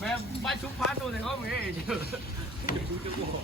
mẹ bắt chúng phát tôi thì có mẹ chứ Chúng chưa bỏ.